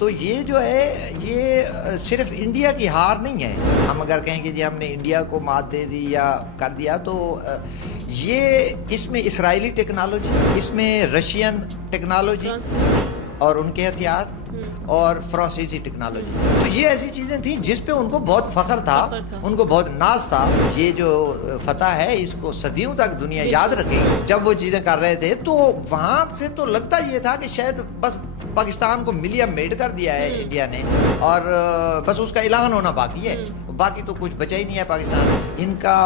تو یہ جو ہے یہ صرف انڈیا کی ہار نہیں ہے. ہم اگر کہیں کہ جی ہم نے انڈیا کو مات دے دی یا کر دیا تو یہ اس میں اسرائیلی ٹیکنالوجی، اس میں رشین ٹیکنالوجی اور ان کے ہتھیار اور فرانسیسی ٹیکنالوجی، تو یہ ایسی چیزیں تھیں جس پہ ان کو بہت فخر تھا، ان کو بہت ناز تھا. یہ جو فتح ہے اس کو صدیوں تک دنیا یاد رکھے گی. جب وہ چیزیں کر رہے تھے تو وہاں سے تو لگتا یہ تھا کہ شاید بس پاکستان کو ملیا میڈ کر دیا ہے انڈیا نے اور بس اس کا اعلان ہونا باقی ہے، باقی تو کچھ بچا ہی نہیں ہے. پاکستان ان کا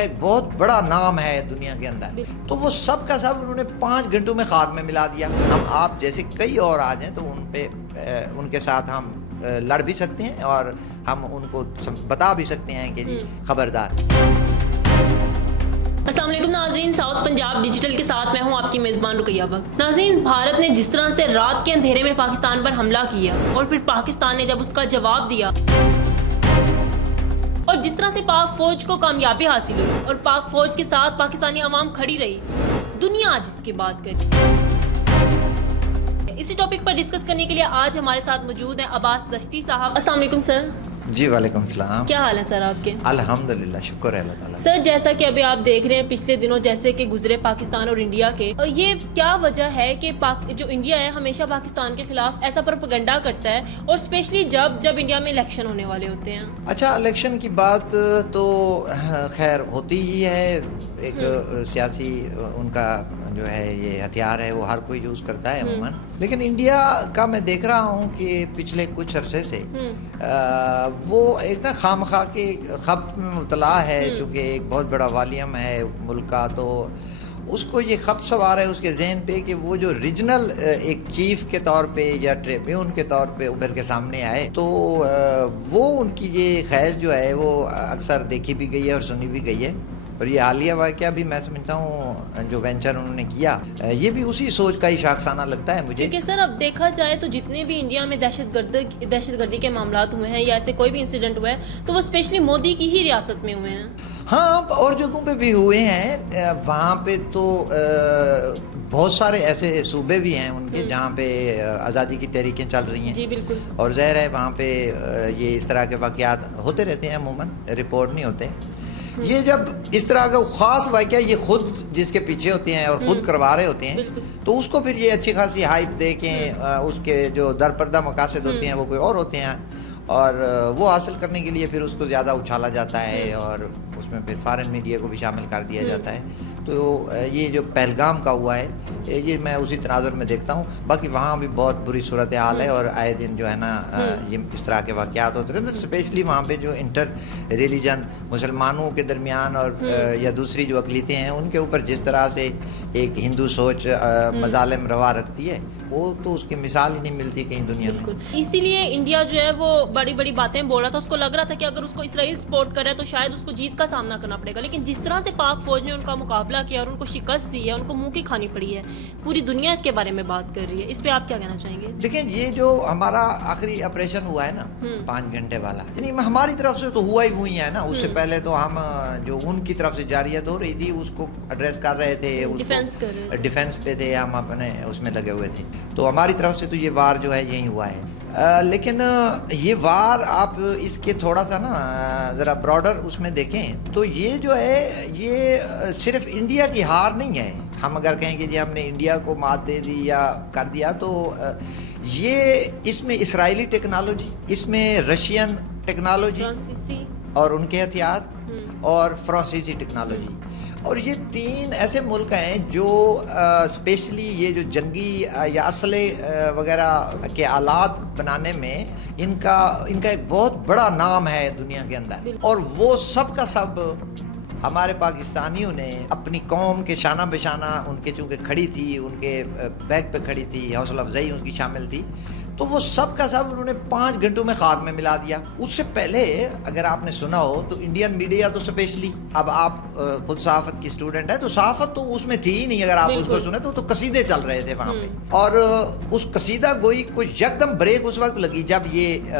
ایک بہت بڑا نام ہے دنیا کے اندر، تو وہ سب کا سب انہوں نے 5 گھنٹوں میں خاک میں ملا دیا. ہم آپ جیسے کئی اور آ جائیں تو ان کے ساتھ ہم لڑ بھی سکتے ہیں اور ہم ان کو بتا بھی سکتے ہیں کہ جی خبردار. السلام علیکم ناظرین، ساؤتھ پنجاب ڈیجیٹل کے ساتھ میں ہوں آپ کی میزبان رقیہ بخت. ناظرین، بھارت نے جس طرح سے رات کے اندھیرے میں پاکستان پر حملہ کیا اور پھر پاکستان نے جب اس کا جواب دیا اور جس طرح سے پاک فوج کو کامیابی حاصل ہوئی اور پاک فوج کے ساتھ پاکستانی عوام کھڑی رہی، دنیا آج اس کی بات کری. اسی ٹاپک پر ڈسکس کرنے کے لیے آج ہمارے ساتھ موجود ہیں عباس دشتی صاحب. السلام علیکم سر. جی وعلیکم السلام. کیا حال ہے سر آپ کے؟ الحمدللہ، شکر ہے اللہ تعالیٰ. سر جیسا کہ ابھی آپ دیکھ رہے ہیں پچھلے دنوں جیسے کہ گزرے پاکستان اور انڈیا کے، یہ کیا وجہ ہے کہ جو انڈیا ہے ہمیشہ پاکستان کے خلاف ایسا پروپیگنڈا کرتا ہے اور اسپیشلی جب انڈیا میں الیکشن ہونے والے ہوتے ہیں؟ اچھا، الیکشن کی بات تو خیر ہوتی ہی ہے، ایک سیاسی ان کا جو ہے یہ ہتھیار ہے وہ ہر کوئی یوز کرتا ہے عموماً. لیکن انڈیا کا میں دیکھ رہا ہوں کہ پچھلے کچھ عرصے سے وہ ایک نا خواہ کے خبط میں مبتلا ہے، چونکہ ایک بہت بڑا والیوم ہے ملک کا، تو اس کو یہ خبط سوار ہے اس کے ذہن پہ کہ وہ جو ریجنل ایک چیف کے طور پہ یا ٹریبیون کے طور پہ ابھر کے سامنے آئے، تو وہ ان کی یہ خیز جو ہے وہ اکثر دیکھی بھی گئی ہے اور سنی بھی گئی ہے. اور یہ حالیہ واقعہ بھی میں سمجھتا ہوں جو وینچر انہوں نے کیا یہ بھی اسی سوچ کا ہی شاخسانہ لگتا ہے مجھے. کیونکہ سر اب دیکھا جائے تو جتنے بھی انڈیا میں دہشت گردی کے معاملات ہوئے ہیں یا ایسے کوئی بھی انسیڈنٹ ہوا ہے تو وہ اسپیشلی مودی کی ہی ریاست میں ہوئے ہیں. ہاں، اور جگہوں پہ بھی ہوئے ہیں، وہاں پہ تو بہت سارے ایسے صوبے بھی ہیں ان کے جہاں پہ آزادی کی تحریکیں چل رہی ہیں. جی بالکل. اور ظاہر ہے وہاں پہ یہ اس طرح کے واقعات ہوتے رہتے ہیں، عموماً رپورٹ نہیں ہوتے. یہ جب اس طرح کا خاص واقعہ یہ خود جس کے پیچھے ہوتے ہیں اور خود کروا رہے ہوتے ہیں تو اس کو پھر یہ اچھی خاصی ہائپ دے کے اس کے جو درپردہ مقاصد ہوتے ہیں وہ کوئی اور ہوتے ہیں اور وہ حاصل کرنے کے لیے پھر اس کو زیادہ اچھالا جاتا ہے اور اس میں پھر فارن میڈیا کو بھی شامل کر دیا جاتا ہے. تو یہ جو پہلگام کا ہوا ہے یہ میں اسی تناظر میں دیکھتا ہوں. باقی وہاں بھی بہت بری صورتحال ہے اور آئے دن جو ہے نا یہ اس طرح کے واقعات ہوتے ہیں، اسپیشلی وہاں پہ جو انٹر ریلیجن مسلمانوں کے درمیان اور یا دوسری جو اقلیتیں ہیں ان کے اوپر جس طرح سے ایک ہندو سوچ مظالم روا رکھتی ہے وہ تو اس کی مثال ہی نہیں ملتی کہیں دنیا میں. اسی لیے انڈیا جو ہے وہ بڑی بڑی باتیں بول رہا تھا، اس کو لگ رہا تھا کہ اگر اس کو اسرائیل سپورٹ کرے تو شاید اس کو جیت کا سامنا کرنا پڑے گا. لیکن جس طرح سے پاک فوج نے ان کا مقابلہ کیا اور ان کو شکست دی ہے، ان کو منہ کی کھانی پڑی ہے، پوری دنیا اس کے بارے میں بات کر رہی ہے. اس پہ آپ کیا کہنا چاہیں گے؟ دیکھیں، یہ جو ہمارا آخری آپریشن ہوا ہے نا 5 گھنٹے والا، یعنی ہماری طرف سے تو ہوا ہی وہی ہے نا. اس سے پہلے تو ہم جو ان کی طرف سے جارحیت ہو رہی تھی اس کو ایڈریس کر رہے تھے، ڈیفینس پہ تھے، ہم اپنے اس میں لگے ہوئے تھے. تو ہماری طرف سے تو یہ وار جو ہے یہی ہوا ہے. لیکن یہ وار آپ اس کے تھوڑا سا نا ذرا براڈر اس میں دیکھیں تو یہ جو ہے یہ صرف انڈیا کی ہار نہیں ہے. ہم اگر کہیں کہ جی ہم نے انڈیا کو مات دے دی یا کر دیا تو یہ اس میں اسرائیلی ٹیکنالوجی، اس میں رشین ٹیکنالوجی اور ان کے ہتھیار اور فرانسیسی ٹیکنالوجی، اور یہ 3 ایسے ملک ہیں جو اسپیشلی یہ جو جنگی یا اسلحے وغیرہ کے آلات بنانے میں ان کا ایک بہت بڑا نام ہے دنیا کے اندر. اور وہ سب کا سب ہمارے پاکستانیوں نے اپنی قوم کے شانہ بشانہ ان کے چونکہ کھڑی تھی، ان کے بیک پہ کھڑی تھی، حوصلہ افزائی ان کی شامل تھی، تو وہ سب کا سب انہوں نے 5 گھنٹوں میں خاک میں ملا دیا. اس سے پہلے اگر آپ نے سنا ہو تو انڈین میڈیا تو اسپیشلی، اب آپ خود صحافت کی اسٹوڈنٹ ہے تو صحافت تو اس میں تھی ہی نہیں. اگر آپ اس کو سنیں تو قصیدے چل رہے تھے وہاں پہ، اور اس قصیدہ گوئی کو یکدم بریک اس وقت لگی جب یہ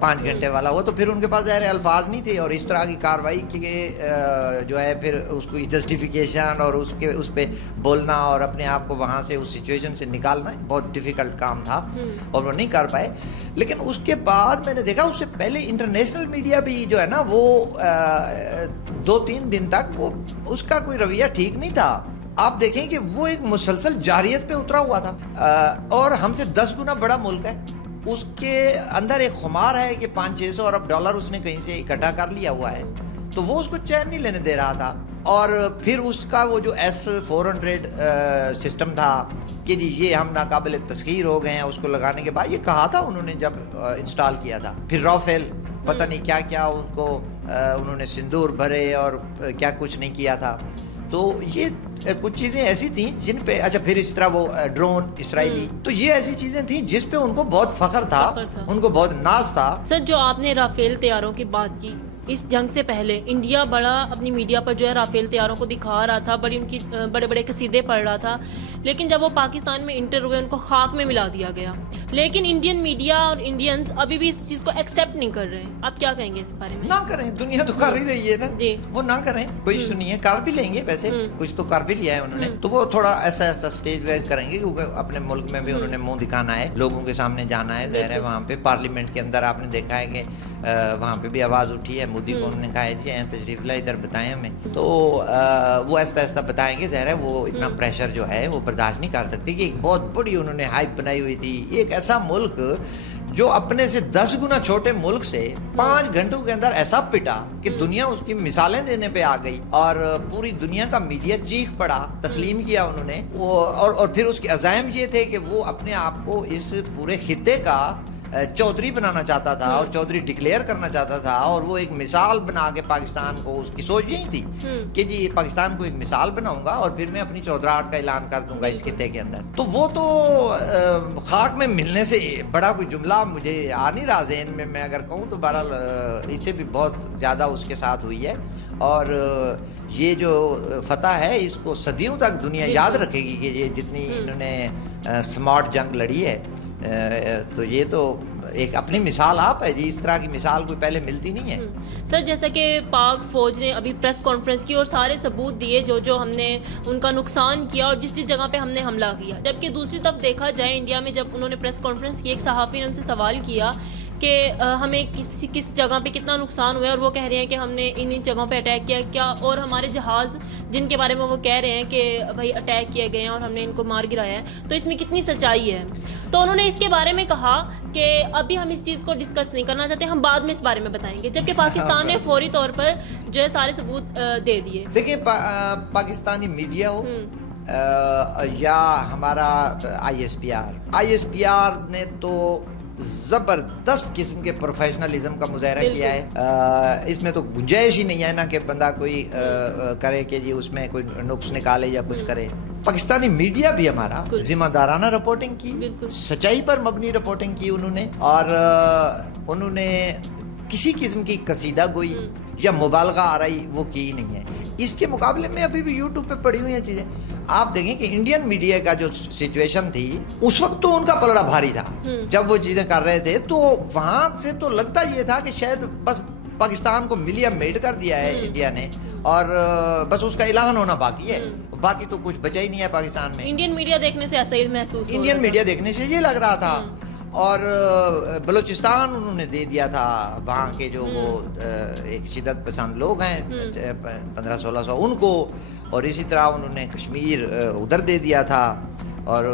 5 گھنٹے والا ہوا. تو پھر ان کے پاس ظاہر الفاظ نہیں تھے اور اس طرح کی کاروائی کی جو ہے پھر اس کو جسٹیفیکیشن اور اس پہ بولنا اور اپنے آپ کو وہاں سے اس سچویشن سے نکالنا بہت ڈیفیکلٹ کام تھا. اور وہ نہیں کر پائے. لیکن اس کے بعد میں نے دیکھا اس سے پہلے انٹرنیشنل میڈیا بھی جو ہے نا وہ 2-3 دن تک وہ اس کا کوئی رویہ ٹھیک نہیں تھا. آپ دیکھیں کہ وہ ایک مسلسل جارحیت پہ اترا ہوا تھا اور ہم سے 10 گنا بڑا ملک ہے. اس کے اندر ایک خمار ہے کہ 500-600 ارب ڈالر اس نے کہیں سے اکٹھا کر لیا ہوا ہے, تو وہ اس کو چین نہیں لینے دے رہا تھا. اور پھر اس کا وہ جو S-400 سسٹم تھا کہ جی یہ ہم ناقابل تسخیر ہو گئے ہیں, اس کو لگانے کے بعد یہ کہا تھا انہوں نے جب انسٹال کیا تھا. پھر رافیل پتہ نہیں کیا کیا ان کو انہوں نے سندور بھرے اور کیا کچھ نہیں کیا تھا. تو یہ کچھ چیزیں ایسی تھیں جن پہ اچھا پھر اس طرح وہ ڈرون اسرائیلی, تو یہ ایسی چیزیں تھیں جس پہ ان کو بہت فخر تھا, ان کو بہت ناز تھا. سر جو آپ نے رافیل طیاروں کی بات کی, اس جنگ سے پہلے انڈیا بڑا اپنی میڈیا پر جو ہے رافیل طیاروں کو دکھا رہا تھا, بڑی ان کی بڑے بڑے قصیدے پڑھ رہا تھا, لیکن جب وہ پاکستان میں انٹر ہوئے ان کو خاک میں ملا دیا گیا. لیکن انڈین میڈیا اور انڈینز ابھی بھی اس چیز کو ایکسیپٹ نہیں کر رہے. آپ کیا کہیں گے اس بارے میں؟ نہ کریں, دنیا تو کر ہی رہی ہے نا جی, وہ نہ کریں, کوئی ایشو نہیں ہے, کر بھی لیں گے, ویسے کچھ تو کر بھی لیا ہے انہوں نے. تو وہ تھوڑا ایسا اسٹیج وائز کریں گے کیونکہ اپنے ملک میں بھی انہوں نے منہ دکھانا ہے, لوگوں کے سامنے جانا ہے. ظاہر ہے وہاں پہ پارلیمنٹ کے اندر آپ نے دیکھا ہے کہ وہاں پہ بھی آواز اٹھی ہے. مودی کو انہوں نے کہا ہے جی تشریف لائے ادھر بتائیں ہمیں, تو وہ ایسا ایسا بتائیں گے. ظاہر ہے وہ اتنا پریشر جو ہے وہ برداشت نہیں کر سکتی کہ ایک بہت بڑی انہوں نے ہائپ بنائی ہوئی تھی. ایک ایسا ملک جو اپنے سے 10 گنا چھوٹے ملک سے 5 گھنٹوں کے اندر ایسا پٹا کہ دنیا اس کی مثالیں دینے پہ آ گئی, اور پوری دنیا کا میڈیا چیخ پڑا, تسلیم کیا انہوں نے. اور پھر اس کے عزائم یہ تھے کہ وہ اپنے آپ کو اس پورے خطے کا چودھری بنانا چاہتا تھا اور چودھری ڈکلیئر کرنا چاہتا تھا, اور وہ ایک مثال بنا کے پاکستان کو, اس کی سوچ یہی تھی کہ جی پاکستان کو ایک مثال بناؤں گا اور پھر میں اپنی چودراہٹ کا اعلان کر دوں گا اس خطے کے اندر. تو وہ تو خاک میں ملنے سے بڑا کوئی جملہ مجھے آ نہیں رہا ذہن میں, میں اگر کہوں تو بہرحال اس سے بھی بہت زیادہ اس کے ساتھ ہوئی ہے. اور یہ جو فتح ہے اس کو صدیوں تک دنیا یاد رکھے گی کہ یہ جتنی انہوں نے سمارٹ جنگ لڑی ہے. تو یہ تو ایک اپنی مثال آپ ہے جی, اس طرح کی مثال کوئی پہلے ملتی نہیں ہے. سر جیسا کہ پاک فوج نے ابھی پریس کانفرنس کی اور سارے ثبوت دیے جو ہم نے ان کا نقصان کیا اور جس جگہ پہ ہم نے حملہ کیا, جبکہ دوسری طرف دیکھا جائے انڈیا میں جب انہوں نے پریس کانفرنس کی, ایک صحافی نے ان سے سوال کیا کہ ہمیں کس جگہ پہ کتنا نقصان ہوا ہے, اور وہ کہہ رہے ہیں کہ ہم نے ان جگہوں پہ اٹیک کیا کیا, اور ہمارے جہاز جن کے بارے میں وہ کہہ رہے ہیں کہ بھائی اٹیک کیے گئے ہیں اور ہم نے ان کو مار گرایا ہے, تو اس میں کتنی سچائی ہے. تو انہوں نے اس کے بارے میں کہا کہ ابھی ہم اس چیز کو ڈسکس نہیں کرنا چاہتے, ہم بعد میں اس بارے میں بتائیں گے, جبکہ پاکستان نے فوری طور پر جو ہے سارے ثبوت دے دیے. دیکھیں پاکستانی میڈیا ہو یا ہمارا ISPR نے تو زبردست قسم کے پروفیشنلزم کا مظاہرہ کیا ہے. اس میں تو گنجائش ہی نہیں ہے نا کہ بندہ کوئی کرے کہ جی اس میں کوئی نقص نکالے یا کچھ کرے. پاکستانی میڈیا بھی ہمارا ذمہ دارانہ رپورٹنگ کی, سچائی پر مبنی رپورٹنگ کی انہوں نے, اور انہوں نے کسی قسم کی قصیدہ گوئی یا مبالغہ آرائی وہ کی نہیں ہے. اس کے مقابلے میں ابھی بھی یوٹیوب پہ پڑی ہوئی ہیں چیزیں. آپ دیکھیں کہ انڈین میڈیا کا جو سچویشن تھی اس وقت تو ان کا پلڑا بھاری تھا جب وہ چیزیں کر رہے تھے, تو وہاں سے تو لگتا یہ تھا کہ شاید بس پاکستان کو ملیا میڈ کر دیا ہے انڈیا نے, اور بس اس کا اعلان ہونا باقی ہے, باقی تو کچھ بچا ہی نہیں ہے پاکستان میں. انڈین میڈیا دیکھنے سے ایسا ہی محسوس انڈین میڈیا دیکھنے سے یہ لگ رہا تھا. اور بلوچستان انہوں نے دے دیا تھا, وہاں کے جو وہ ایک شدت پسند لوگ ہیں 1500-1600 ان کو, اور اسی طرح انہوں نے کشمیر ادھر دے دیا تھا, اور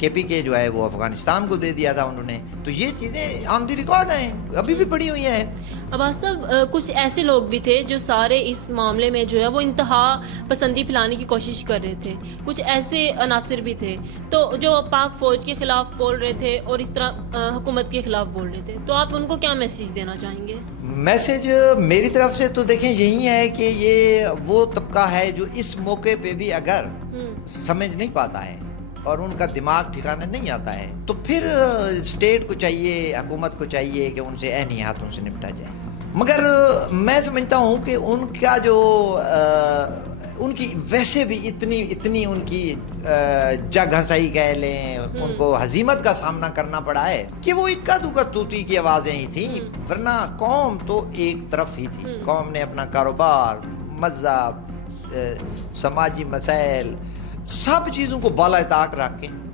KPK جو ہے وہ افغانستان کو دے دیا تھا انہوں نے. تو یہ چیزیں آن دی ریکارڈ ہیں, ابھی بھی پڑی ہوئی ہیں. عباس صاحب کچھ ایسے لوگ بھی تھے جو سارے اس معاملے میں جو ہے وہ انتہا پسندی پھیلانے کی کوشش کر رہے تھے, کچھ ایسے عناصر بھی تھے تو جو پاک فوج کے خلاف بول رہے تھے اور اس طرح حکومت کے خلاف بول رہے تھے, تو آپ ان کو کیا میسیج دینا چاہیں گے؟ میسیج میری طرف سے تو دیکھیں یہی ہے کہ یہ وہ طبقہ ہے جو اس موقع پہ بھی اگر سمجھ نہیں پاتا ہے اور ان کا دماغ ٹھکانے نہیں آتا ہے, تو پھر اسٹیٹ کو چاہیے, حکومت کو چاہیے کہ ان سے عینی ہاتھوں سے نپٹا جائے. مگر میں سمجھتا ہوں کہ ان کا جو ان کی ویسے بھی اتنی ان کی جگ ہنسائی کہہ لیں, ان کو ہزیمت کا سامنا کرنا پڑا ہے کہ وہ اکا دکا توتی کی آوازیں ہی تھیں, ورنہ قوم تو ایک طرف ہی تھی. قوم نے اپنا کاروبار, مذہب, سماجی مسائل, سب چیزوں کو بالائے طاق رکھ کے